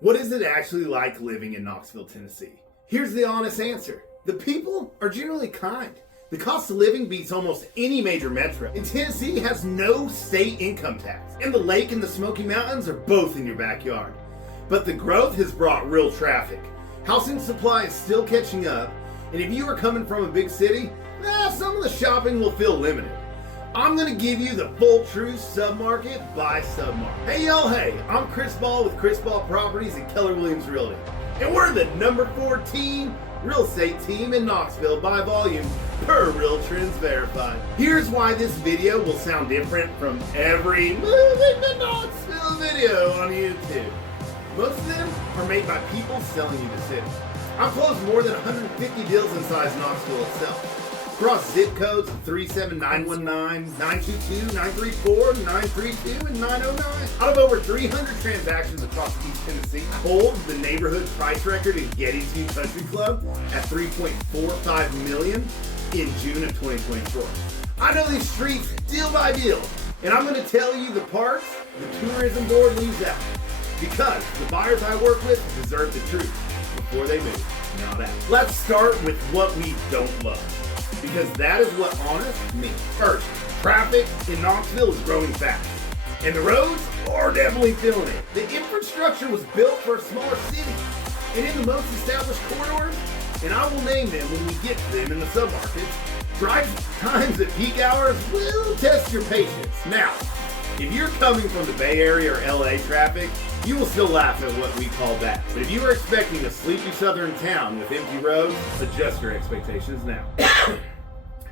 What is it actually like living in Knoxville, Tennessee? Here's the honest answer. The people are generally kind. The cost of living beats almost any major metro. And Tennessee has no state income tax. And the lake and the Smoky Mountains are both in your backyard. But the growth has brought real traffic. Housing supply is still catching up. And if you are coming from a big city, some of the shopping will feel limited. I'm going to give you the full truth submarket by submarket. Hey y'all, I'm Chris Ball with Chris Ball Properties and Keller Williams Realty. And we're the number 14 real estate team in Knoxville by volume per RealTrends Verified. Here's why this video will sound different from every moving to Knoxville video on YouTube. Most of them are made by people selling you the city. I've closed more than 150 deals inside Knoxville itself. Across zip codes of 37919, 922, 934, 932, and 909. Out of over 300 transactions across East Tennessee, holds the neighborhood price record in Gettysvue Country Club at $3.45 million in June of 2024. I know these streets deal by deal, and I'm going to tell you the parts the tourism board leaves out. Because the buyers I work with deserve the truth before they move, not out. Let's start with what we don't love, because that is what honest means. First, traffic in Knoxville is growing fast, and the roads are definitely feeling it. The infrastructure was built for a smaller city, and in the most established corridors, and I will name them when we get to them in the submarkets, drive times at peak hours will test your patience. Now, if you're coming from the Bay Area or LA traffic, you will still laugh at what we call that. But if you are expecting a sleepy southern town with empty roads, adjust your expectations now.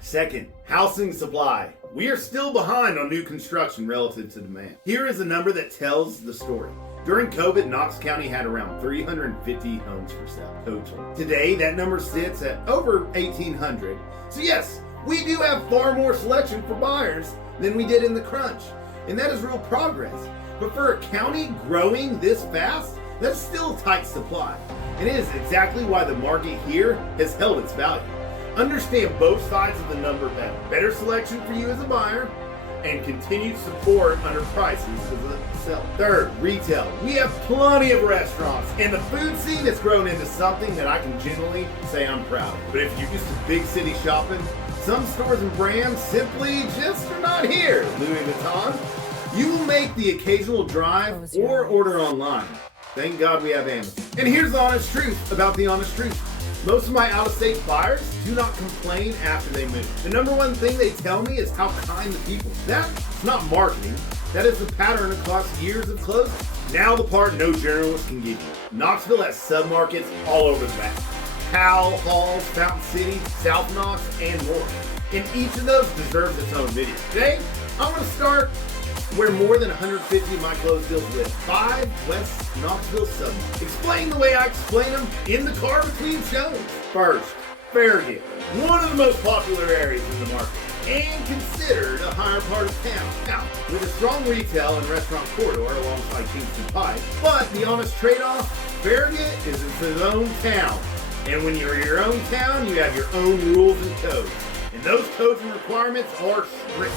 Second, housing supply. We are still behind on new construction relative to demand. Here is a number that tells the story. During COVID, Knox County had around 350 homes for sale total. Today, that number sits at over 1,800. So yes, we do have far more selection for buyers than we did in the crunch. And that is real progress. But for a county growing this fast, that's still tight supply. And it is exactly why the market here has held its value. Understand both sides of the number better. Better selection for you as a buyer, and continued support under prices as a seller. Third, retail. We have plenty of restaurants, and the food scene has grown into something that I can genuinely say I'm proud of. But if you're used to big city shopping, some stores and brands simply just are not here. Louis Vuitton. You will make the occasional drive or order online. Thank God we have Amazon. And here's the honest truth about the honest truth. Most of my out-of-state buyers do not complain after they move. The number one thing they tell me is how kind the people. That's not marketing. That is the pattern across years of closing. Now the part no journalist can give you. Knoxville has submarkets all over the map. Powell, Halls, Fountain City, South Knox, and more. And each of those deserves its own video. Today, I'm going to start where more than 150 of my closed deals live. 5 West Knoxville submarkets. Explain the way I explain them in the car between shows. First, Farragut, one of the most popular areas in the market, and considered a higher part of town. Now, with a strong retail and restaurant corridor alongside Kingston Pike, but the honest trade-off, Farragut is its own town. And when you're your own town, you have your own rules and codes. And those codes and requirements are strict.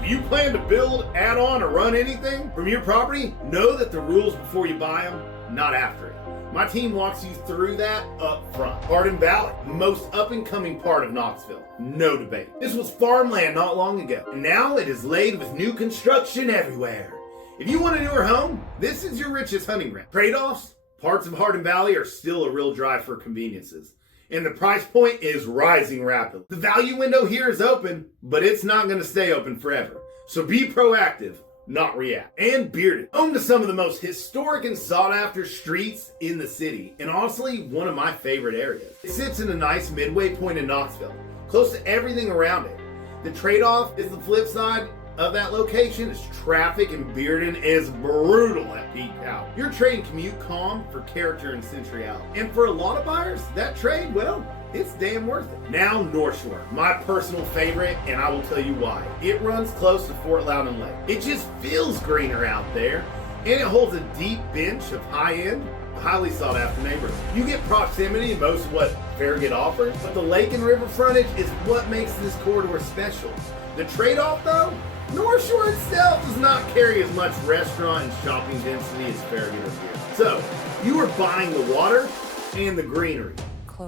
If you plan to build, add on, or run anything from your property, know that the rules before you buy them, not after it. My team walks you through that up front. Hardin Valley, the most up-and-coming part of Knoxville. No debate. This was farmland not long ago. And now it is laid with new construction everywhere. If you want a newer home, this is your richest hunting ground. Trade-offs? Parts of Hardin Valley are still a real drive for conveniences. And the price point is rising rapidly. The value window here is open, but it's not going to stay open forever. So be proactive, not react. And Bearded, home to some of the most historic and sought after streets in the city, and honestly, one of my favorite areas. It sits in a nice midway point in Knoxville, close to everything around it. The trade-off is the flip side of that location is traffic, and Bearden is brutal at peak hour. You're trading commute calm for character and centrality. And for a lot of buyers, that trade, well, it's damn worth it. Now North Shore, my personal favorite, and I will tell you why. It runs close to Fort Loudon Lake. It just feels greener out there, and it holds a deep bench of high-end, highly sought after neighborhood. You get proximity in most of what Farragut offers, but the lake and river frontage is what makes this corridor special. The trade-off though, North Shore itself does not carry as much restaurant and shopping density as Farragut or here. So, You are buying the water and the greenery,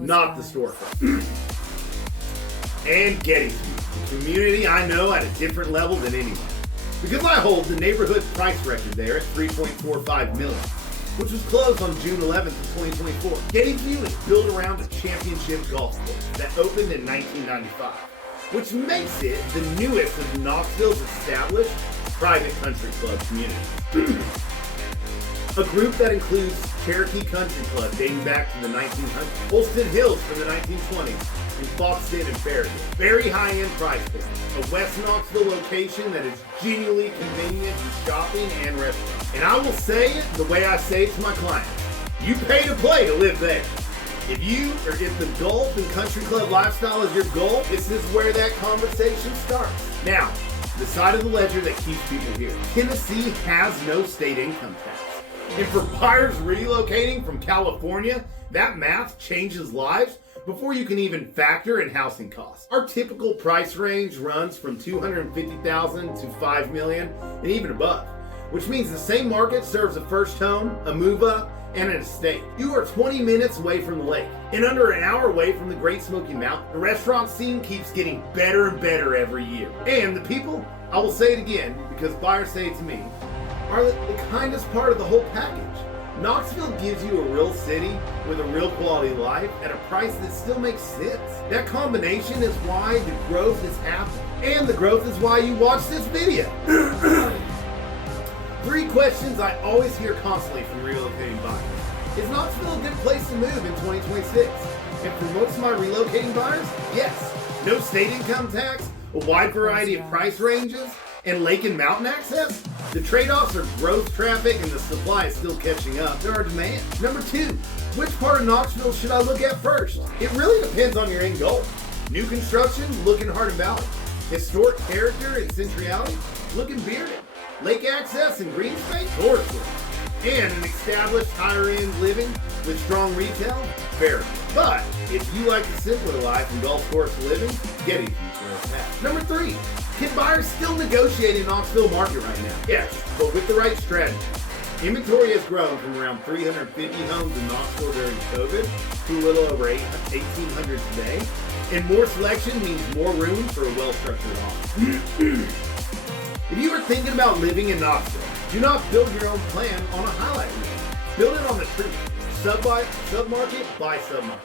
not the storefront. And Gettysvue, a community I know at a different level than anyone. Because I hold the neighborhood price record there at $3.45 million, which was closed on June 11th of 2024. Gettysvue is built around a championship golf course that opened in 1995, which makes it the newest of Knoxville's established private country club communities. A group that includes Cherokee Country Club dating back to the 1900s, Holston Hills from the 1920s, and Foxton and Fairview. Very high-end price point. A West Knoxville location that is genuinely convenient for shopping and restaurants. And I will say it the way I say it to my clients. You pay to play to live there. If the golf and country club lifestyle is your goal, this is where that conversation starts. Now, the side of the ledger that keeps people here. Tennessee has no state income tax. And for buyers relocating from California, that math changes lives before you can even factor in housing costs. Our typical price range runs from $250,000 to $5 million and even above, which means the same market serves a first home, a move up, and an estate. You are 20 minutes away from the lake and under an hour away from the Great Smoky Mountains. The restaurant scene keeps getting better and better every year. And the people, I will say it again because buyers say it to me, are the kindest part of the whole package. Knoxville gives you a real city with a real quality life at a price that still makes sense. That combination is why the growth is happening. And the growth is why you watch this video. 3 questions I always hear constantly from relocating buyers. Is Knoxville a good place to move in 2026? And for most of my relocating buyers, yes. No state income tax, a wide variety of price ranges, and lake and mountain access. The trade-offs are growth traffic and the supply is still catching up. There are demands. Number 2, which part of Knoxville should I look at first? It really depends on your end goal. New construction, looking Heart Valley. Historic character and centrality, looking Bearded. Lake access and green space, Northwood. And an established higher-end living with strong retail, Fairview. But if you like the simpler life and golf course living, Gettysvue's where it's at. Number 3, can buyers still negotiate in Knoxville market right now? Yes, but with the right strategy. Inventory has grown from around 350 homes in Knoxville during COVID to a little over 1,800 today. And more selection means more room for a well-structured offer. If you are thinking about living in Knoxville, do not build your own plan on a highlight reel. Build it on the truth. Submarket by submarket.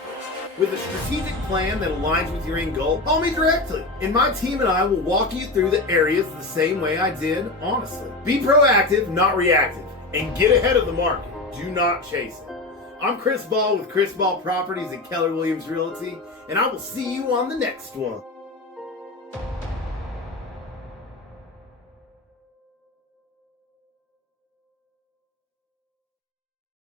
With a strategic plan that aligns with your end goal, call me directly. And my team and I will walk you through the areas the same way I did, honestly. Be proactive, not reactive. And get ahead of the market. Do not chase it. I'm Chris Ball with Chris Ball Properties at Keller Williams Realty, and I will see you on the next one.